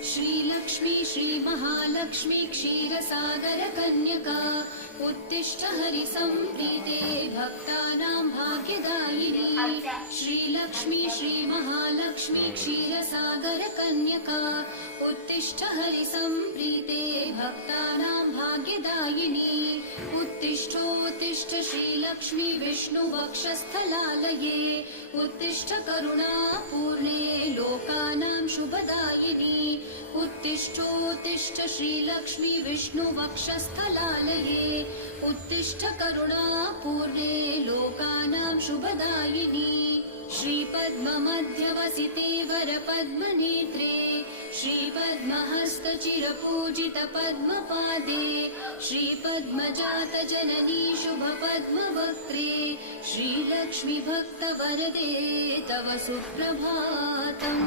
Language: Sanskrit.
श्रीलक्ष्मी श्रीमहालक्ष्मी क्षीरसागर कन्यका उत्तिष्ठ हरिसम्प्रीते भक्तानां भाग्यदायिनी। श्रीलक्ष्मी श्रीमहालक्ष्मी क्षीरसागर कन्यका उत्तिष्ठ हरिसम्प्रीते भक्तानां भाग्यदायिनी। उत्तिष्ठोत्तिष्ठ श्रीलक्ष्मी विष्णुवक्षस्थलालये उत्तिष्ठ करुणापूर्णे लोकानां शुभदायिनी। उत्तिष्ठोत्तिष्ठ श्रीलक्ष्मी विष्णुवक्षस्थलालये उत्तिष्ठ करुणापूर्णे लोकानां शुभदायिनी। श्रीपद्ममध्यवसिते वरपद्मनेत्रे श्रीपद्महस्तचिरपूजित पद्मपादे श्रीपद्मजातजननी शुभपद्मवक्त्रे श्रीलक्ष्मी भक्तवरदे तव सुप्रभातम्।